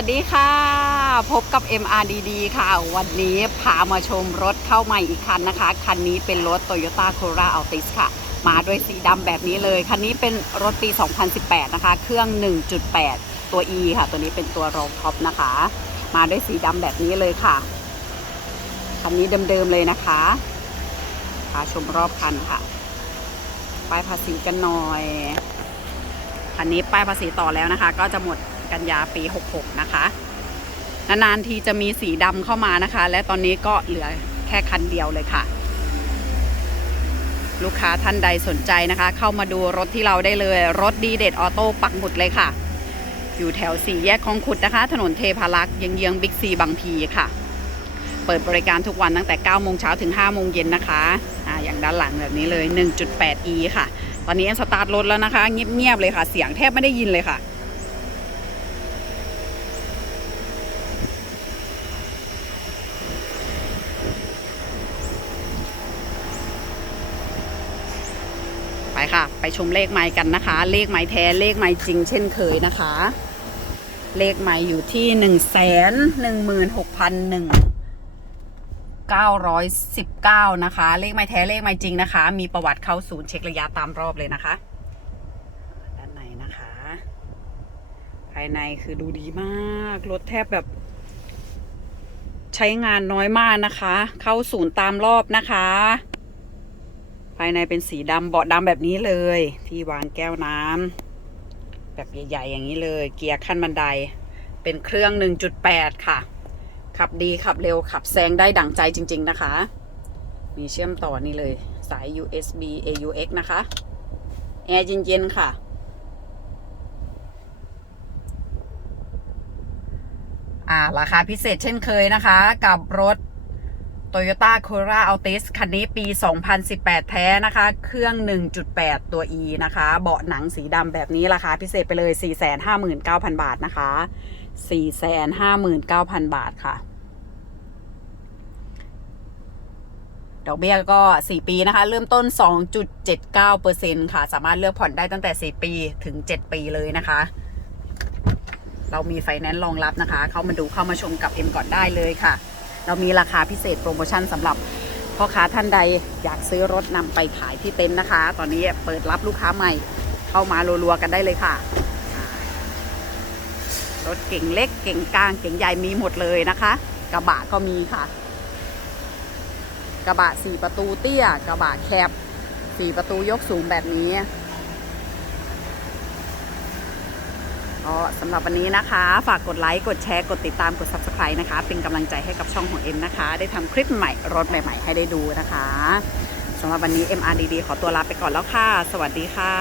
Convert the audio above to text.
วัสดีค่ะ พบกับ MRDD ค่ะ วันนี้พามาชมรถเข้าใหม่อีกคันนะคะ คันนี้เป็นรถ Toyota Corolla Altis ค่ะ มาด้วยสีดำแบบนี้เลย คันนี้เป็นรถปี 2018 นะคะ เครื่อง 1.8 ตัว E ค่ะ ตัวนี้เป็นตัวรองท็อปนะคะ มาด้วยสีดำแบบนี้เลยค่ะ คันนี้เดิมๆเลยนะคะพาชมรอบคันค่ะป้ายภาษีกันหน่อย คันนี้ป้ายภาษีต่อแล้วนะคะ ก็จะหมด กันยาปี 66 นะคะ นานๆทีจะมีสีดำเข้ามานะคะ และตอนนี้ก็เหลือแค่คันเดียวเลยค่ะ ลูกค้าท่านใดสนใจนะคะ เข้ามาดูรถที่เราได้เลย รถดีเด็ดออโต้ปักหมุดเลยค่ะ อยู่แถวสี่แยกคลองขุดนะคะ ถนนเทพารักษ์เยื้องบิ๊กซีบางพีค่ะ เปิดบริการทุกวันตั้งแต่9โมงเช้าถึง5โมงเย็นนะคะอ่าอย่างด้านหลังแบบนี้เลย 1.8e ค่ะตอนนี้แอนสตาร์ทรถแล้วนะคะ เงียบๆเลยค่ะ เสียงแทบไม่ได้ยินเลยค่ะ ค่ะ ไปชมเลขไม้กันนะคะ เลขไม้แท้เลขไม้จริง เช่นเคยนะคะ เลขไม้อยู่ที่หนึ่งแสนหนึ่งหมื่นหกพันหนึ่งเก้าร้อยสิบเก้านะคะ เลขไม้แท้เลขไม้จริงนะคะ มีประวัติเข้าศูนย์เช็คระยะตามรอบเลยนะคะด้านในนะคะ ภายในคือดูดีมากรถแทบแบบใช้งานน้อยมากนะคะ เข้าศูนย์ตามรอบนะคะ ภายในเป็นสีดำเบาะดำแบบนี้เลย ที่วางแก้วน้ำแบบใหญ่ ๆ อย่างนี้เลย เกียร์ขั้นบันได เป็นเครื่อง 1.8 ค่ะ ขับดีขับเร็วขับแซงได้ดั่งใจจริง ๆ นะคะ มีเชื่อมต่อนี่เลย สาย USB AUX นะคะแอร์เย็นๆค่ะอ่าราคาพิเศษเช่นเคยนะคะ กับรถ Toyota Corolla Altis คันนี้ปี 2018 แท้นะคะ เครื่อง 1.8 ตัว E นะคะ เบาะหนังสีดำแบบนี้ราคาพิเศษไปเลย 459,000 บาทนะคะ 459,000 บาทค่ะ ดอกเบี้ยก็ 4 ปีนะคะ เริ่มต้น 2.79%ค่ะ สามารถเลือกผ่อนได้ตั้งแต่ 4 ปีถึง 7 ปีเลยนะคะเรามีไฟแนนซ์รองรับนะคะ เข้ามาดูเข้ามาชมกับ M ก่อนได้เลยค่ะ เรามีราคาพิเศษโปรโมชั่นสำหรับพ่อค้าท่านใดอยากซื้อรถนำไปขายที่เต็นท์นะคะ ตอนนี้เปิดรับลูกค้าใหม่ เข้ามารัวๆกันได้เลยค่ะรถเก่งเล็กเก่งกลางเก่งใหญ่มีหมดเลยนะคะ กระบะก็มีค่ะ กระบะสี่ประตูเตี้ย กระบะแคบสี่ประตูยกสูงแบบนี้ ก็สำหรับวันนี้นะคะ ฝากกดไลค์ กดแชร์ กดติดตาม กด Subscribe นะคะ เป็นกำลังใจให้กับช่องของเอ็มนะคะ ได้ทำคลิปใหม่ รถใหม่ ๆ ให้ได้ดูนะคะสำหรับวันนี้ MRDD ขอตัวลาไปก่อนแล้วค่ะ สวัสดีค่ะ